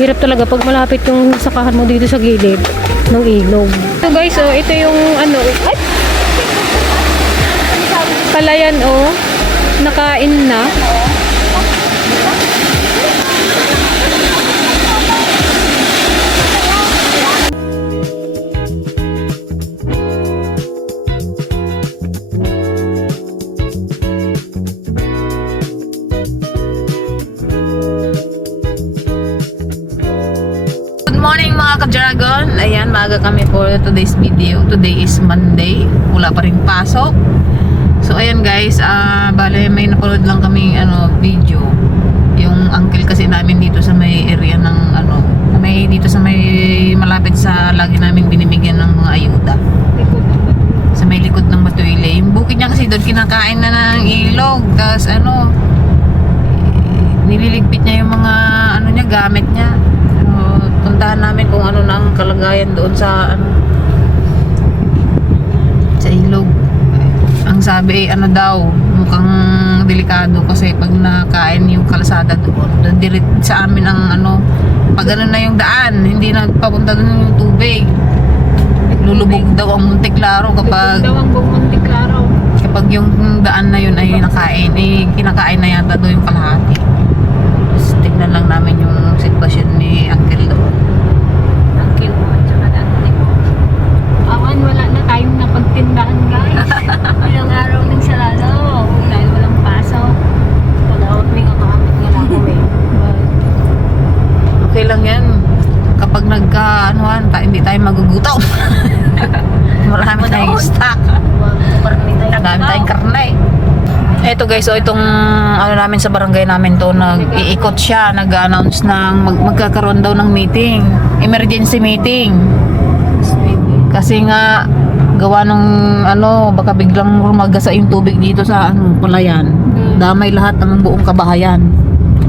Hirap talaga pag malapit yung sakahan mo dito sa gilid ng ilog. So guys, oh, ito yung ano, ay! Palayan, oh. Nakain na. Good morning mga ka-dragon. Ayan, maaga kami for today's video. Today is Monday. Wala pa rin pasok. So ayan guys, bale may napanood lang kaming video. Yung uncle kasi namin dito sa may area ng dito sa may malapit sa lagi namin binibigyan ng mga ayuda. Sa may likod ng Batuile. Yung bukid niya kasi doon kinakain na ng ilog. Tapos nililigpit niya yung mga niya, gamit niya. Puntahan namin kung ano na ang kalagayan doon sa ilog. Ang sabi daw, mukhang delikado kasi pag nakain yung kalsada doon diret sa amin ang pag na yung daan, hindi na papunta doon yung tubig. Lulubog daw ang Monteklaro kapag yung daan na yun ay nakain, kinakain na yata doon yung kalahati. Tapos tignan lang namin yung sitwasyon ni Uncle doon. Uncle mo at saka dati mo. Awan, wala na tayong napagtindahan guys. Ilang araw nang sarado. Dahil walang pasok. Pag-awag may kakamit nga lang kami. Okay lang yan. Kapag hindi tayo magugutom. Marami tayong stock. Marami tayong karne. Eto guys, so itong namin sa barangay namin to, nag-iikot siya, nag-announce ng magkakaroon daw ng meeting, emergency meeting. Kasi nga gawa ng baka biglang rumagasa yung tubig dito sa Palayan. Damay lahat ng buong kabahayan.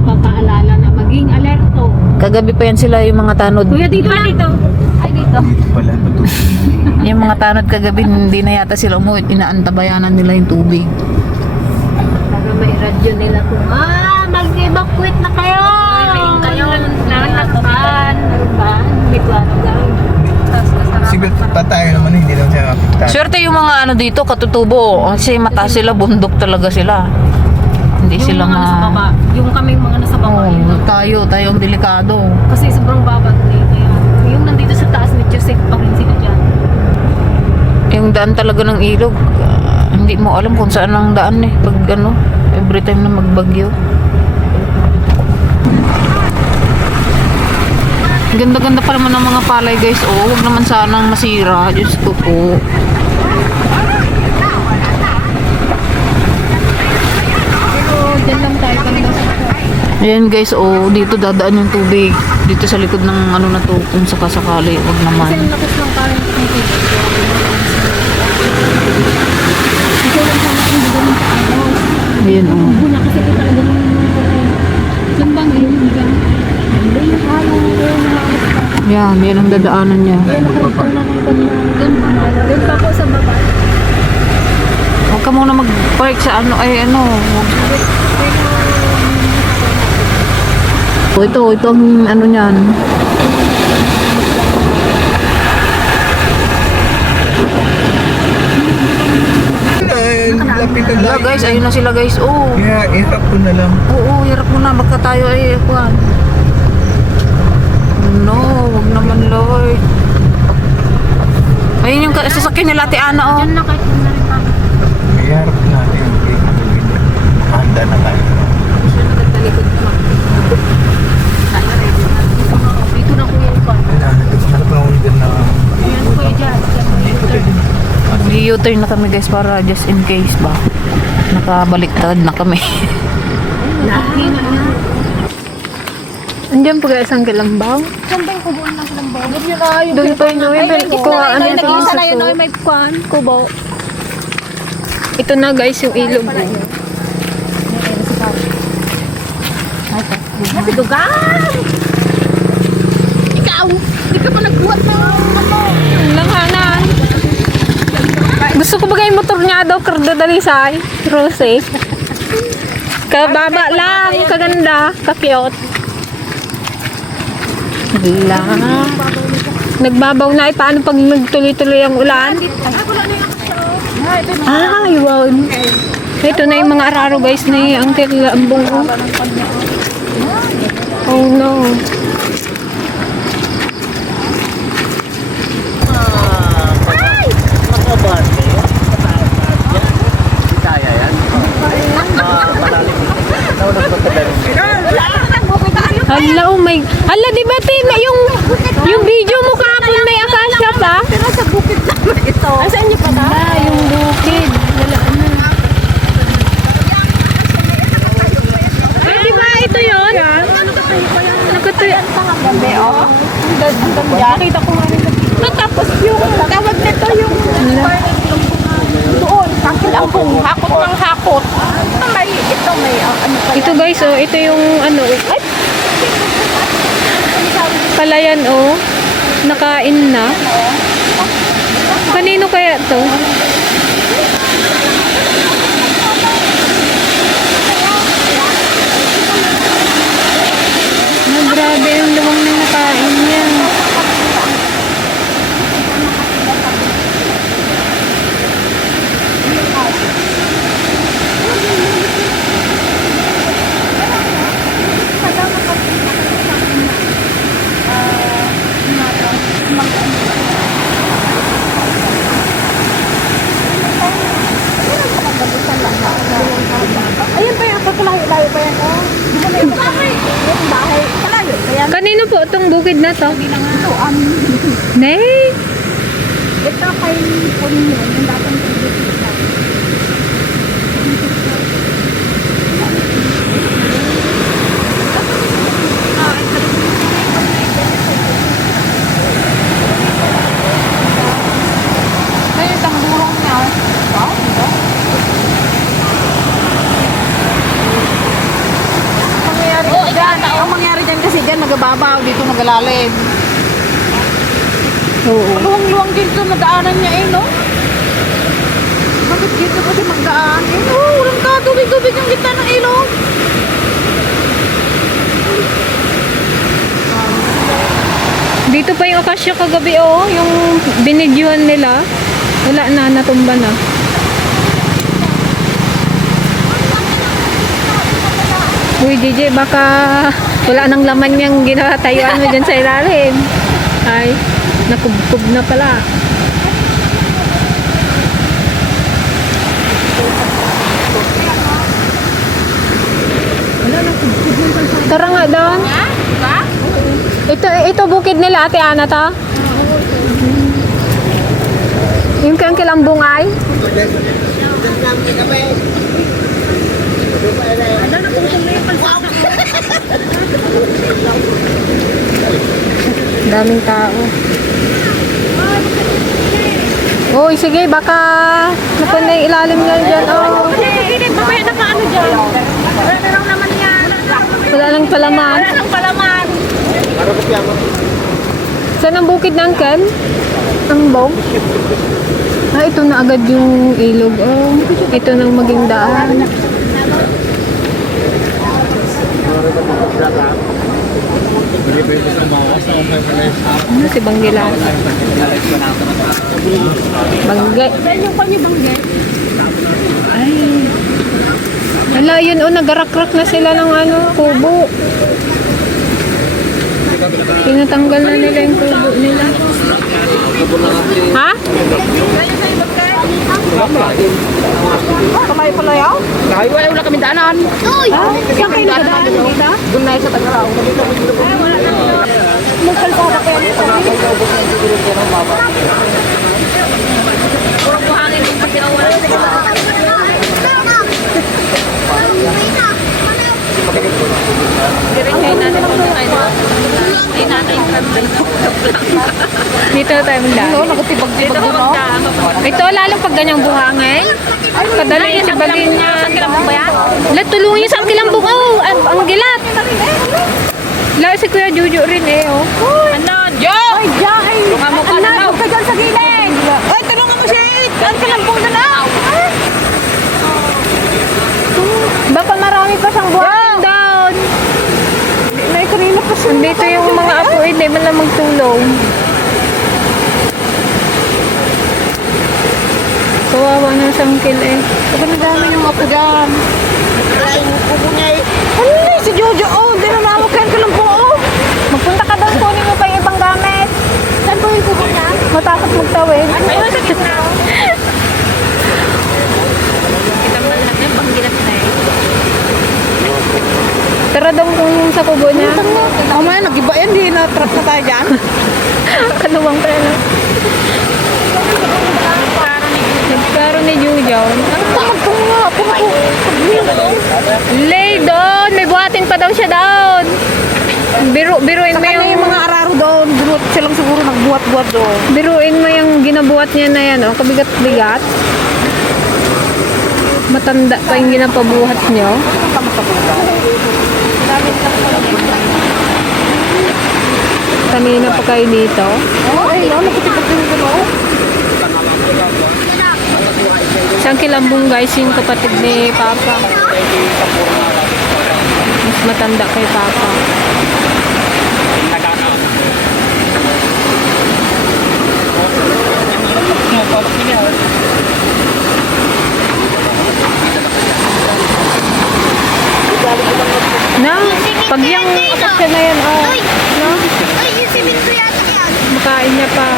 Papaalala na maging alerto. Kagabi pa yan sila yung mga tanod. Kuya, dito na dito. Ay, dito. Yung mga tanod kagabi, hindi na yata sila umuwi. Inaantabayanan nila yung tubig. May radyo nila kung mag-evacuate na kayo. Naratakpan. May klaro gawin. Siguro pa tayo naman, hindi lang siya makikita. Swerte yung mga dito, katutubo. Kasi mata sila, bundok talaga sila. Hindi Yung sila mga nasa baba. Yung kaming mga nasa baba. Tayo ang delikado. Kasi sobrang babag nito yan. Yung nandito sa taas, medyo safe pa rin sila dyan. Yung daan talaga ng ilog, hindi mo alam kung saan ang daan pag every time na magbagyo. Ganda-ganda pa naman ng mga palay guys. Huwag naman sanang masira. Diyos ko po. Pero dyan lang tayo kanina sa Ayan guys, dito dadaan yung tubig. Dito sa likod ng na to, kung sakasakali, huwag naman. kasi ang lakas ng current ng tubig. Ayan Buna kasi ito talaga ng lambang yun. Yan ang dadaanan niya. Doon pa po sa baba. Huwag ka muna mag-park sa ito ang niyan. Lapitan Wala lang. guys, ayun na sila guys. Kaya ihap ko na lang. Oo, hirap mo na. Baka tayo kuhan. No, wag naman Lord. Ayun yung sasakyan nila Ate Ana Diyan na kahit na rin pa. Iharap natin. Handa na tayo. Siya nagtalikod pa. Dito na kuya pa. Hanap na ako dyan na. Ayan kuya dyan. Mag-u-turn na kami guys para just in case ba. Nakabaliktad na kami. Laki na yan. Andiyan po guys ang Kalambang. Saan ba yung kubuan ng lambaw? Doon pa yun. Nag-iisa na yun. May kuwan. Kubo. Ito na guys yung ilog. Dugang! Ikaw! Hindi ka pa nagbuhat ng Langhanan. Gusto ko bagay motor niya daw karda dalisay. Rose. Kababa lang, kaganda, kakyot. Wala. Nagbabaw na. Paano pag nagtuloy-tuloy ang ulan? Yun. Ito na yung mga araro guys ni Uncle Ambong. Oh no. Hala, oh my... Hala, di ba Tina, yung video mo kahapon may akasya pa? Pero sa bukid naman ito. Saan niyo pa ta? Yung bukid. Wala na. Eh, di ba ito yun? Nakatuyo. Gabi, oh. Nakita ko nga rin. Tapos yung tawag nito yung doon, kakilangkong, hakot ng hakot. May ano pa. Ito guys, oh, ito yung ano, ay! Palayan, oh. Nakain na. Kanino kaya to? Grabe yung luwang na nakain niya. Ayun pa yan, pagkalayo-layo pa yan, oh. Di ba may bahay? Yung bahay, palayo pa yan. Kanino po itong bukid na to? Ito, Nay! ito kay Punin yun, yung datang pagkakit na. Kaya itang burong niya, wow, ito. Ang mangyari dyan kasi dyan magababaw, dito magalalim. Oo. Luwang-luwang dito nadaanan niya eh, no? Bakit dito kasi magdaan? Eh, no, walang ka, tubig-tubig yung gitna ng ilog. Dito pa yung akasya kagabi, oh. Yung binidyohan nila. Wala na, natumba na. Uy, JJ, baka wala nang laman yung ginatayuan mo dyan sa ilalim. Ay, nakubkub na pala. Tara nga doon. Ito bukid nila, Ate Ana, ta? Yung kang kilambong ay? Daming tao. Uy, sige, baka napunta yung ilalim nyo dyan. Oh. Mamaya nakaano dyan. Wala na lang naman yan. Wala nang palaman. Wala nang palaman. Saan ang bukid ng Ken? Ang bog? Ah, ito na agad yung ilog. Oh, ito nang maging daan. Ano si Banggilan? Banggay. Saan yung panyo banggay? Ay. Hala, yun oh, nagarakrak na sila ng ano, kubo. Tinatanggal na nila yung kubo nila. Ha? Kamay pala yaw? Highway, wala kami daanan. Ah, saan kayo nakadaan dito? Doon na sa Tagalaw. Magkalsada pa yan. Purong buhangin kung pati wala. Diretsahin natin kung tayo. Ay natin yung trambay na. Dito tayo magdaan. Oo, nagtibag-tibag doon, no? Ito, lalo pag ganyang buhangin. Kadali yung sibalin niya. Saan kilambong ba yan? Lahat tulungan niya sa ang kilambong. Oh, ang gilat. Lalo si Kuya Juju rin eh. Oh. Ano? Jo! Ay, Jai! Tulungan mo ka na daw. Ka dyan sa gilid! Ay, tulungan mo siya! Ang kilambong na na! Baka marami pa siyang buhangin down. May karina pa siya. Dito yung mga apo, hindi man lang magtulong. Kawawa na sa angkil eh. Ito na dami yung mga dyan. Ay, pupunay. Ano na si Jojo? Oh, di na namakan ko lang po. Oh. Magpunta ka doon, kunin mo pa yung ibang gamit. Saan po yung pupunta? Matakot magtawid. Ayun, sa gitna. Kita mo lang yan, panggilat na eh. Tara daw kung sa kubo niya. Ako man, nag-iba yan. Di na-trap na tayo dyan. Kaluwang pa yan. Nagkaroon ni Jujaw. Lay doon! May buhatin pa daw siya doon. Biruin mo Ano yung... yung mga araro doon? Buruot silang siguro nagbuhat-buhat doon. Biruin mo yung ginabuhat niya na yan, oh. Kabigat-bigat. Matanda pa yung ginapabuhat niyo. Kanina pa kayo dito. Oh, ay, no, nakitipat yung gulo. Siyang kilambong guys, yung kapatid ni Papa. Mas matanda kay Papa. Na, pag yung akasya na yan, oh, Uy! no, Uy, yung siminto yata yan. makain niya pa.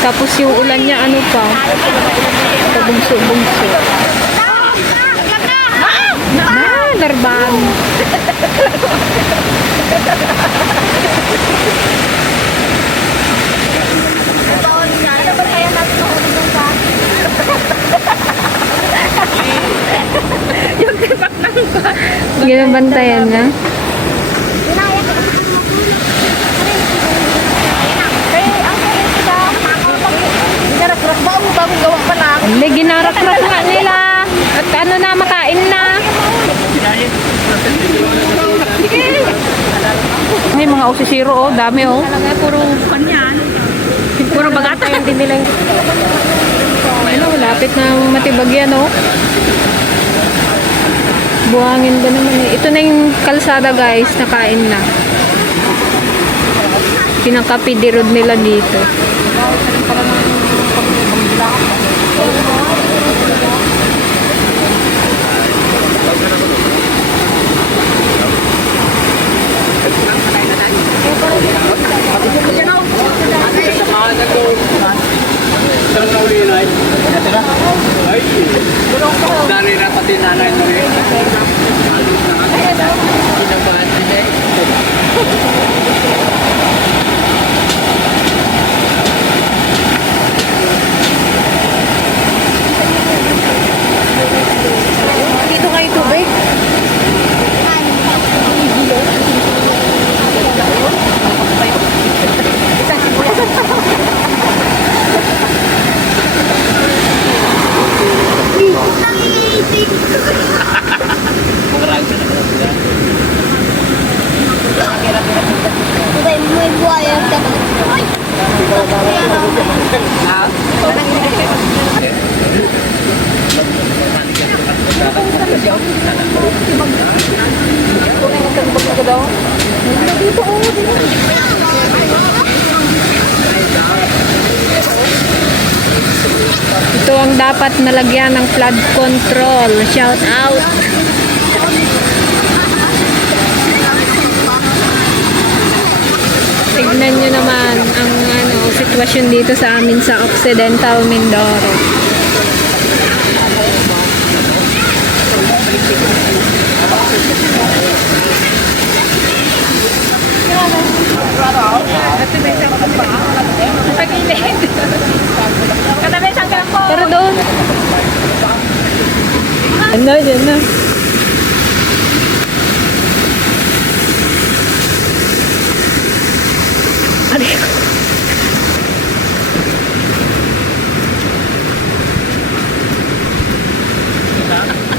Tapos yung ulan niya, ano pa? Pabungso-bungso. Larban. Ano ba kaya natin mahulog ng sa? Ginabantayan niya. Inaya ka kasi kung mahulog. Kaya ang kaya sila, Ginarap-rap ba mo bago gawa pa na? Hindi, ginarak-rak nga nila. At ano na, makain na. May mga osisiro, oh. Dami, oh. Talaga, puro kanyan. Puro bagata. Hindi nila yung... Ano, malapit na matibag yan, oh. Buhangin ba naman eh. Ito na yung kalsada, guys. Nakain na. Pinakapidirod nila dito. Nanay na pati nanay na rin. Dito nga yung tubig. May buhaya ka ba? Ay! Ito ang dapat nalagyan ng flood control. Shout out. Tignan nyo naman ang sitwasyon dito sa amin sa Occidental Mindoro. Tara doon. Diyan na.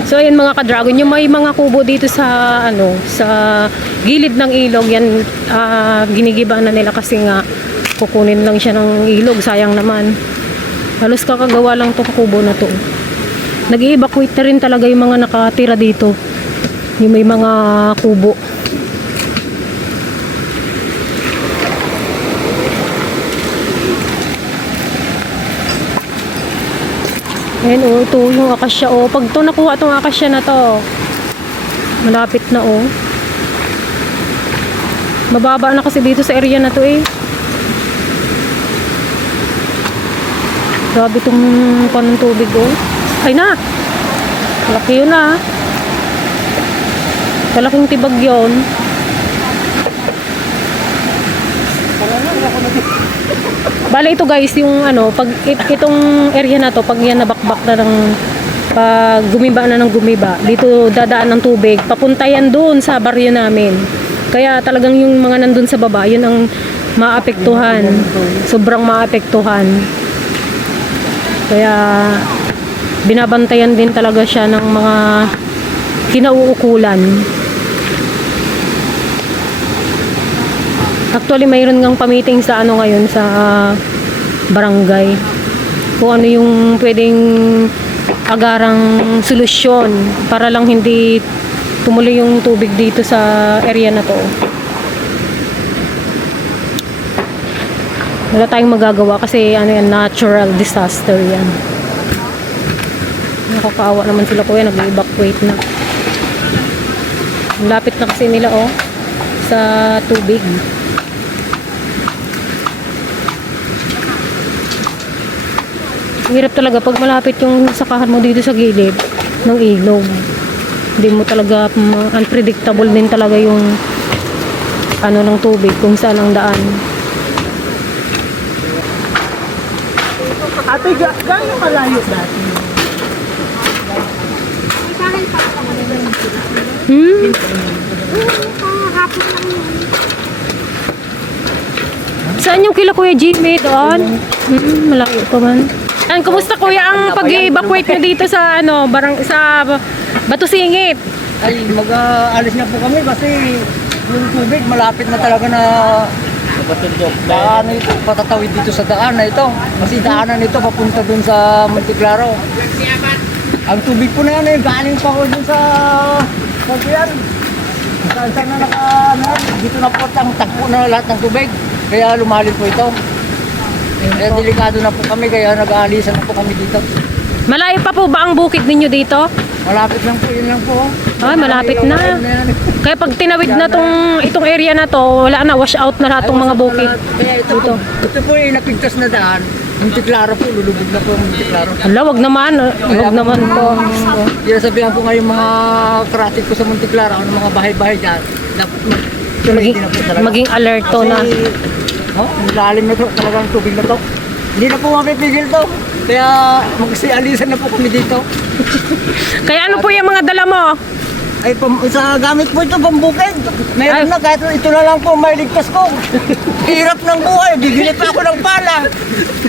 So ayan mga ka-dragon, yung may mga kubo dito sa sa gilid ng ilog yan, ginigiba na nila kasi nga kukunin lang siya ng ilog, sayang naman. Halos kakagawa lang tong kubo na to. Nag-evacuate na rin talaga yung mga nakatira dito. Yung may mga kubo. Ayan o, ito yung akasya o. Pag to nakuha itong akasya na to, malapit na o. Mababa na kasi dito sa area na to eh. Grabe itong panong tubig o. Ay na! Laki yun na. Kalaking tibag yun. Bale ito guys, yung ano, pag itong area na to, pag yan nabakbak na ng pag gumiba na ng gumiba, dito dadaan ng tubig, papunta yan doon sa baryo namin. Kaya talagang yung mga nandun sa baba, yun ang maapektuhan. Sobrang maapektuhan. Kaya binabantayan din talaga siya ng mga kinauukulan. Actually, mayroon ngang pa-meeting sa ano ngayon sa barangay. Kung ano yung pwedeng agarang solusyon para lang hindi tumuloy yung tubig dito sa area na to. Wala tayong magagawa kasi ano yan, natural disaster yan. Nakakaawa naman sila kuya, nag-evacuate na. Lapit na kasi nila oh sa tubig. Hirap talaga pag malapit yung sakahan mo dito sa gilid ng ilog. Hindi mo talaga unpredictable din talaga yung ano ng tubig kung saan ang daan. Ate, gano'ng malayo dati? Saan yung kila Kuya Jimmy doon? Malayo pa man. Kumusta kuya ang pag-evacuate nyo dito sa ano, sa Bato Singit? Ay, mag-alis na po kami kasi yung tubig malapit na talaga na daan na ito, patatawid dito sa daan na ito. Kasi daanan nito papunta dun sa Monte-Claro. Ang tubig po na yan, galing pa ko dun sa Pagyan. Saan na dito na po ang tagpo na lahat ng tubig. Kaya lumalim po ito. Kaya delikado na po kami, kaya nag-aalisan na po kami dito. Malayo pa po ba ang bukid ninyo dito? Malapit lang po, yun lang po. Ay, malapit na. Kaya pag tinawid na itong area na to, wala na, wash out na lahat ng mga bukid. Kaya ito po yung napigtas na daan. Monte-Claro po, lulubog na po ang Monte-Claro. Hala, wag naman. Wag naman po. Kaya sabihan ko nga yung mga traffic ko sa Monte-Claro, ano mga bahay-bahay dyan, dapat Maging alerto na. no? Lalim na to, talagang tubig na to. Hindi na po mapipigil to. Kaya magsialisan na po kami dito. Kaya ano po yung mga dala mo? Ay, sa gamit po ito, pambukid. Mayroon na, kahit ito na lang po, may ligtas ko. Hirap ng buhay, bibili pa ako ng pala.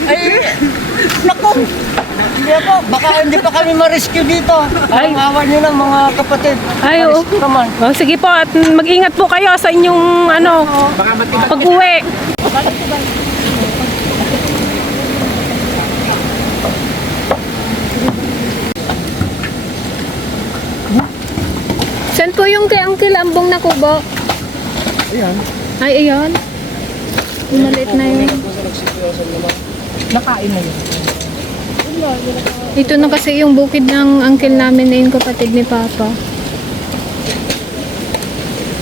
Ay, naku. Hindi po, baka hindi pa kami ma-rescue dito. Ay, awan nyo ng mga kapatid. Ay, oo. Ma-rescue naman. Oh, sige po, at mag-ingat po kayo sa inyong ano, pag-uwi. Saan po yung kay Uncle Ambong na kubo? Ayan. Ay, ayan. Yung maliit na yun. Nakain na yun. Ito na kasi yung bukid ng uncle namin na yung kapatid ni Papa.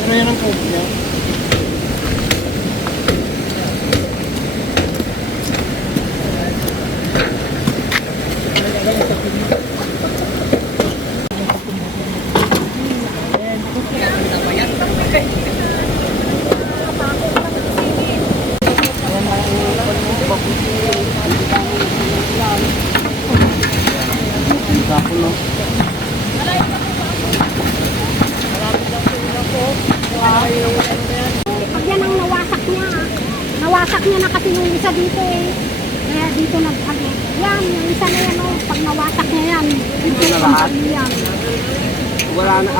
Ano yan ang tubig niya? Pag yan ang nawasak niya, nawasak niya na kasi nung isa dito eh. Kaya dito nag-agit. Yan, yung isa na yan oh. Pag nawasak niya yan, dito ang bagyo yan. Wala na,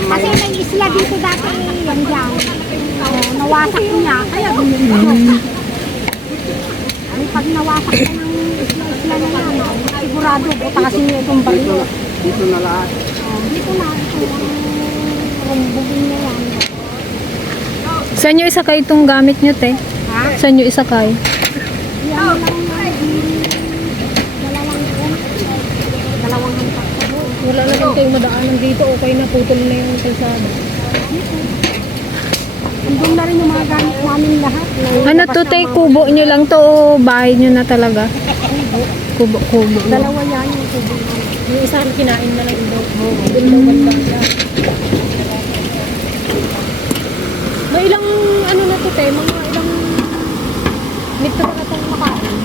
Kasi may isla dito dati eh, yan dyan. Nawasak niya, kaya bumili ko. Ay, pag nawasak niya ng isla yan na yan. Sigurado, butasin niya itong baryo. Dito na lahat. Dito na, ito ang rumbugin niya yan. Saan nyo isakay itong gamit nyo, te? Ha? Saan nyo isakay? Yan lang dalawang hampak sa doon. Wala naman kayong madaanan dito. Okay na, putol na yung kalsada. Andun na rin yung mga gamit namin lahat. Ano to, te? Kubo nyo lang to o bahay nyo na talaga? Kubo. Dalawa yan yung tubo namin. Yung isa kinain na lang daw. Doon banda siya. May ilang ano na to, te? Mga ilang nito na itong makain.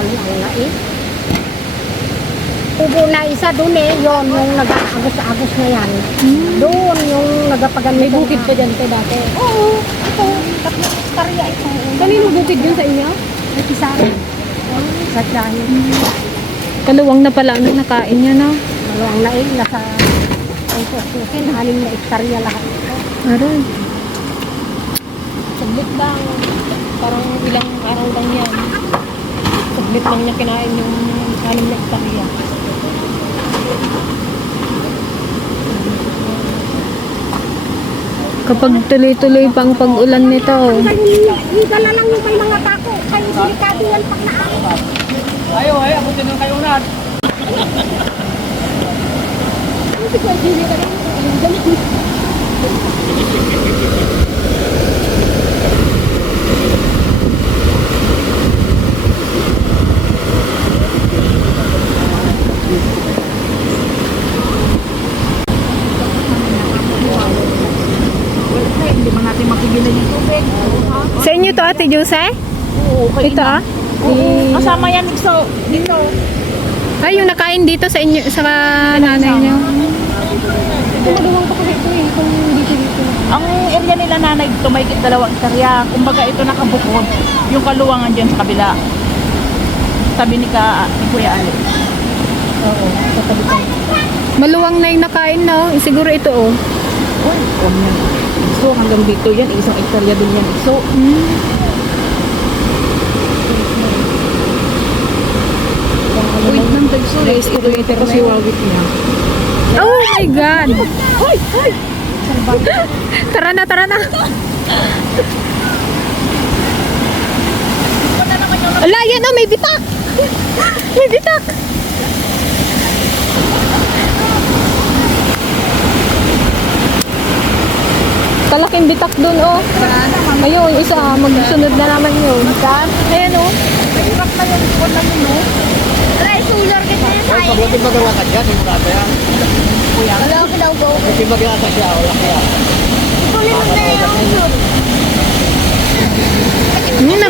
Wala eh. Tubo na isa doon eh, yun, yung nag-agos-agos na yan. Doon yung nagapaganito. May bukid pa dyan, te, dati. Oo, ito. Tatlong hektarya ito. Kanino bukid yun sa inyo? May pisari. Sa tiyahin. Kaluwang na pala ang nakain niya, no? Maluang na eh, nasa ay sususin, 6 na hektarya lahat ito. Aray. Saglit lang. Parang ilang araw lang yan. Saglit lang niya kinain yung 6 na hektarya. Kapag tuloy-tuloy pang pag-ulan nito, Higa na lang yung may mga tako. Kayo silikado yan pag naakit. Ayo, ako din ang kayo na. Hindi ko hindi ka rin. Ganun. sa inyo to, Ate Jose? Ito ah? Kasama yan dito. Ay, yung nakain dito sa inyo, sa nanay niyo. Tumagawang pa kasi ito eh. Kung dito. Ang area nila nanay dito may 2 hektarya. Kumbaga ito nakabukod. Yung kaluwangan dyan sa kabila. Sabi ni Kuya Alex. Oo, sa tabi ko. Maluwang na yung nakain, no? Siguro ito, oh. So hanggang dito yan, 1 hektarya din yan. So, wait lang tagso. Guys, ito yung kasi wawit niya. Oh my God! Tara na, tara na! Ala, yan oh, may bitak! May bitak! Kalaking bitak dun, oh. Ayun, isa, magsunod na naman yun. Ayan, oh. Pagbuti magawa ka dyan, yung dati yan. Pagbuti magawa ka siya, wala kaya.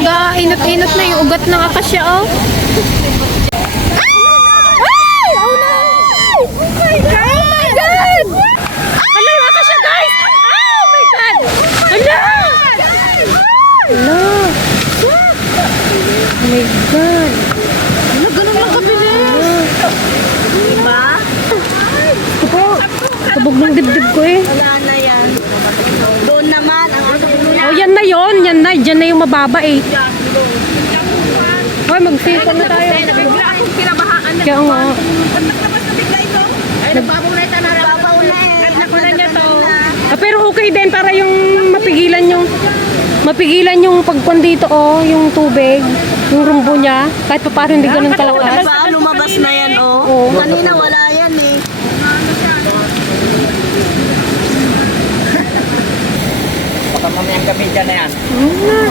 Nag-inot-inot na yung ugat ng akasya, oh. Ay! Oh no! Oh my God! Oh my God! Ala, yung akasya, guys! Oh my God! Ala! Ala! Oh my God! Ala, ganun lang kabilis! Diba? Sabog ng dibdib ko eh. Wala na yan. Doon naman ang Oh, yan na yon, yan na. Diyan na yung mababa eh. Hoy, mag-sipon na tayo. Bigla akong kinabahaan na. Kaya nga. Naglabas na bigla ito. Ay, nagbabaw na ito. Nagbabaw na eh. Ako na niya to. Pero okay din para yung mapigilan yung pagpon dito oh, yung tubig, yung rumbo niya. Kahit pa parang hindi ganun kalakas. Diba, lumabas na yan oh. Oo. Kanina wala yan eh. Baka mamayang kami dyan na yan.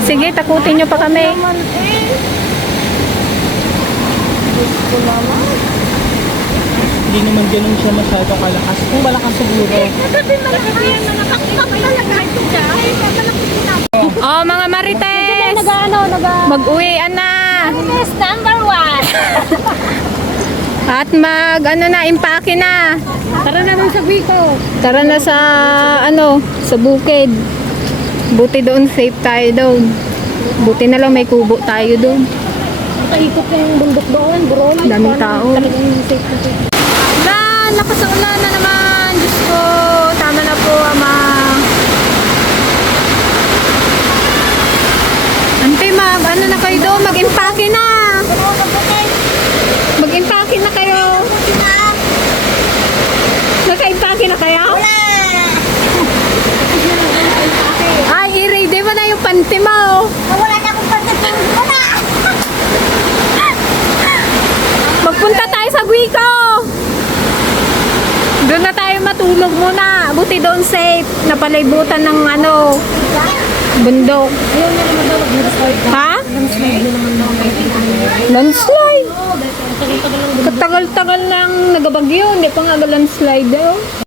Sige, takutin niyo pa kami. Hindi naman ganun siya masyadong kalakas. Kung malakas siguro. Oh, mga Marites! Mag-uwian na! Yes, number 1. At impake na. Tara na dun sa Vico. Tara na sa sa bukid. Buti doon safe tayo doon. Buti na lang may kubo tayo doon. Paikot yung bundok doon, bro. Daming tao. Talagang safe na safe. Lakas sa ulan na naman. Diyos ko, tama na po, Ama. Ante, na kayo doon. Mag-impake na. na kayo? Ay, i-ready mo na yung panty mo. Wala na akong pagkatulog ko na. Magpunta tayo sa Guico. Doon na tayo matulog muna. Buti doon safe. Napalibutan ng ano, bundok. Ha? Landslide. Katagal-tagal lang nagabagyo. Hindi pa nga landslide. Oh.